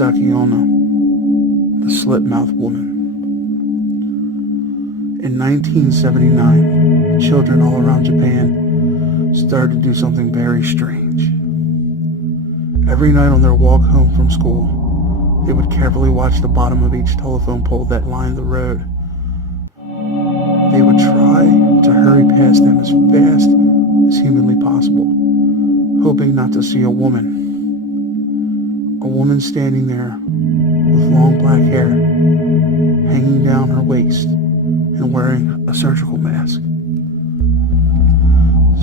Kuchisake Onna, the slit-mouthed woman. In 1979, children all around Japan started to do something very strange. Every night on their walk home from school, they would carefully watch the bottom of each telephone pole that lined the road. They would try to hurry past them as fast as humanly possible, hoping not to see a woman standing there with long black hair hanging down her waist and wearing a surgical mask.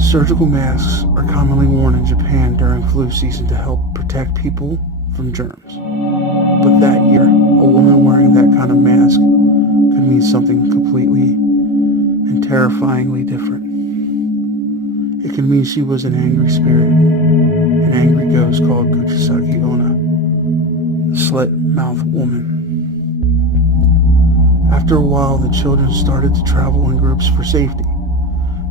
Surgical masks are commonly worn in Japan during flu season to help protect people from germs. But that year, a woman wearing that kind of mask could mean something completely and terrifyingly different. It could mean she was an angry spirit, an angry ghost called Kuchisake Onna, the slit-mouthed woman. After a while, the children started to travel in groups for safety.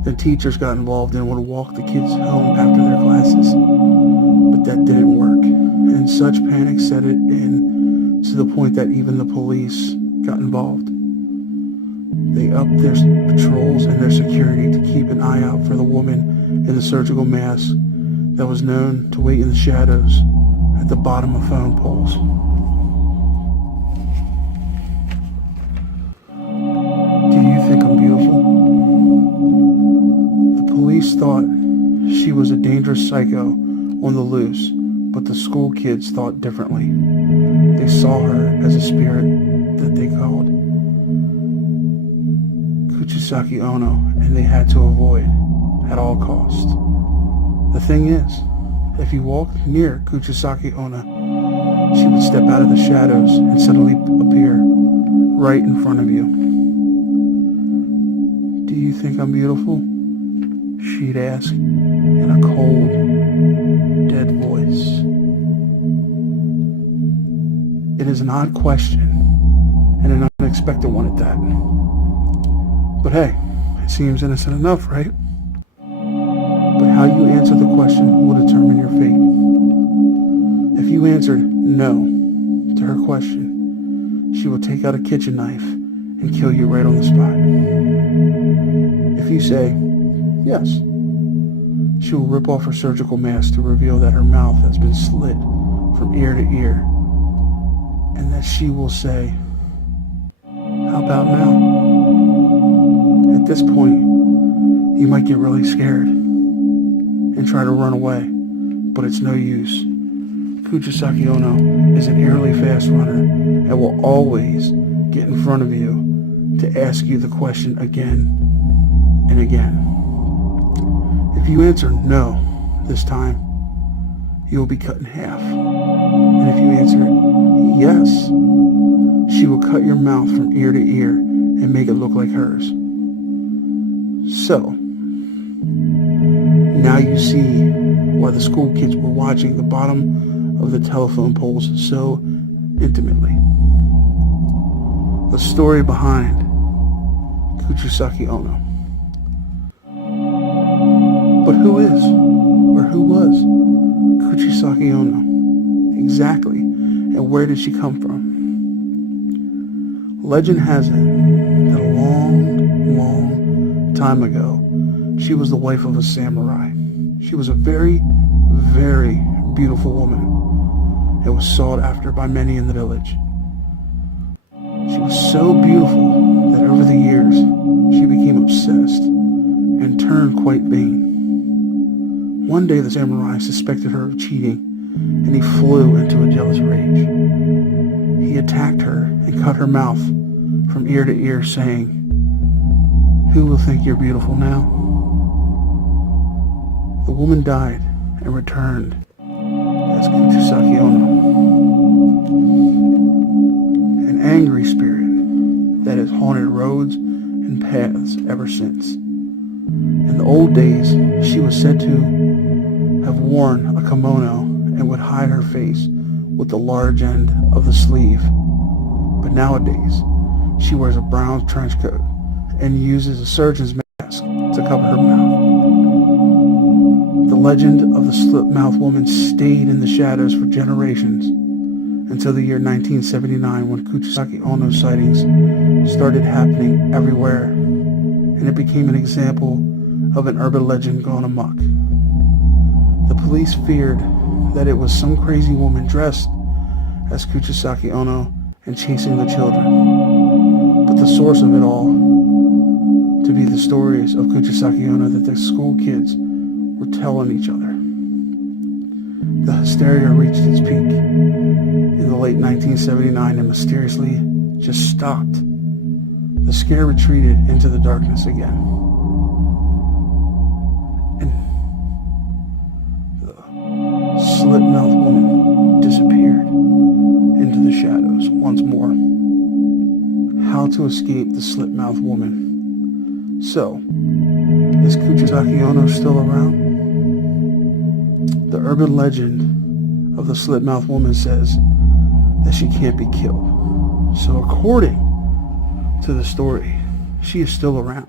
Then teachers got involved and would walk the kids home after their classes. But that didn't work, and such panic set it in to the point that even the police got involved. They upped their patrols and their security to keep an eye out for the woman in the surgical mask that was known to wait in the shadows at the bottom of phone poles. Do you think I'm beautiful? The police thought she was a dangerous psycho on the loose, but the school kids thought differently. They saw her as a spirit that they called Kuchisake Onna, and they had to avoid at all costs. The thing is, if you walked near Kuchisake Onna, she would step out of the shadows and suddenly appear right in front of you. Do you think I'm beautiful? She'd ask in a cold, dead voice. It is an odd question, and an unexpected one at that. But hey, it seems innocent enough, right? But how you answer the question will determine your fate. If you answered no to her question, she will take out a kitchen knife and kill you right on the spot. If you say yes, she will rip off her surgical mask to reveal that her mouth has been slit from ear to ear, and that she will say, "How about now?" At this point, you might get really scared and try to run away, but it's no use. Kuchisake Onna is an eerily fast runner and will always get in front of you to ask you the question again and again. If you answer no this time, you will be cut in half. And if you answer yes, she will cut your mouth from ear to ear and make it look like hers. So, now you see why the school kids were watching the bottom of the telephone poles so intimately. The story behind Kuchisake Onna. But who is, or who was, Kuchisake Onna exactly, and where did she come from? Legend has it that a long time ago, she was the wife of a samurai. She was a very, very beautiful woman and was sought after by many in the village. She was so beautiful that over the years, she became obsessed and turned quite vain. One day the samurai suspected her of cheating, and he flew into a jealous rage. He attacked her and cut her mouth from ear to ear, saying, "Who will think you're beautiful now?" The woman died and returned as Kuchisake Onna, an angry spirit that has haunted roads and paths ever since. In the old days, she was said to have worn a kimono and would hide her face with the large end of the sleeve. But nowadays, she wears a brown trench coat and uses a surgeon's mask to cover her mouth. The legend of the slit-mouthed woman stayed in the shadows for generations, until the year 1979 when Kuchisake Onna sightings started happening everywhere, and it became an example of an urban legend gone amok. The police feared that it was some crazy woman dressed as Kuchisake Onna and chasing the children, but the source of it all to be the stories of Kuchisake Onna that the school kids were telling each other. The hysteria reached its peak in the late 1979 and mysteriously just stopped. The scare retreated into the darkness again, and the slit-mouthed woman disappeared into the shadows once more. How to escape the slit-mouthed woman? So, is Kuchisake Onna still around? The urban legend of the slit-mouthed woman says that she can't be killed. So according to the story, she is still around.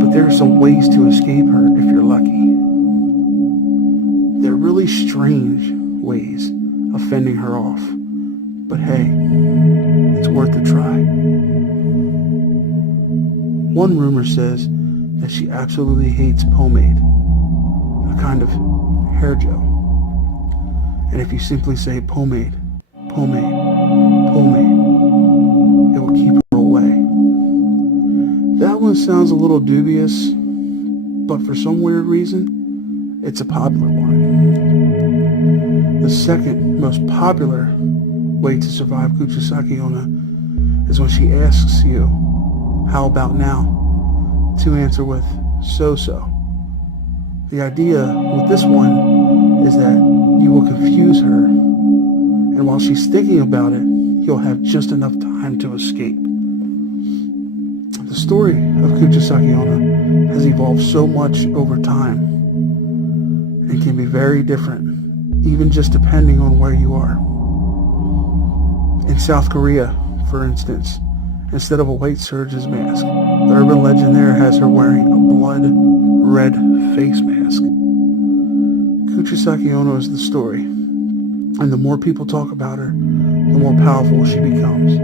But there are some ways to escape her if you're lucky. They're really strange ways of fending her off. But hey, it's worth a try. One rumor says that she absolutely hates pomade, a kind of hair gel. And if you simply say pomade, pomade, pomade, it will keep her away. That one sounds a little dubious, but for some weird reason, it's a popular one. The second most popular way to survive Kuchisake Onna is when she asks you, "How about now?" to answer with "so-so." The idea with this one is that you will confuse her, and while she's thinking about it, you'll have just enough time to escape. The story of Kuchisake Onna has evolved so much over time and can be very different, even just depending on where you are. In South Korea, for instance, instead of a white surgeon's mask, the urban legend there has her wearing a blood-red face mask. Kuchisake Onna is the story, and the more people talk about her, the more powerful she becomes.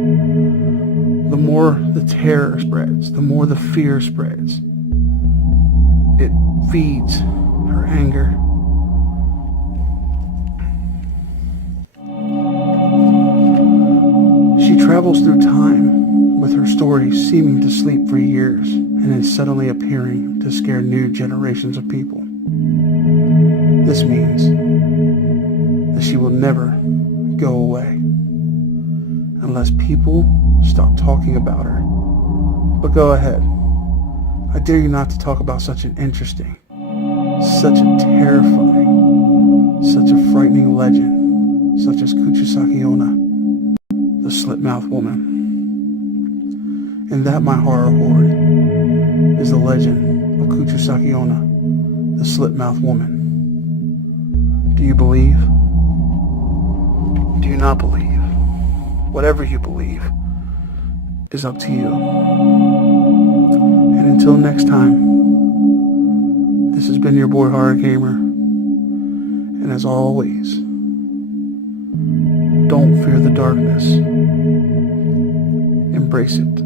The more the terror spreads, the more the fear spreads. It feeds her anger. She travels through time with her story seeming to sleep for years and then suddenly appearing to scare new generations of people. This means that she will never go away unless people stop talking about her. But go ahead. I dare you not to talk about such an interesting, such a terrifying, such a frightening legend, such as Kuchisake Onna, the slit-mouthed woman. And that, my horror horde, is the legend of Kuchisake Onna, the slit-mouthed woman. Do you believe? Do you not believe? Whatever you believe is up to you. And until next time, this has been your boy Horror Gamer. And as always, don't fear the darkness. Embrace it.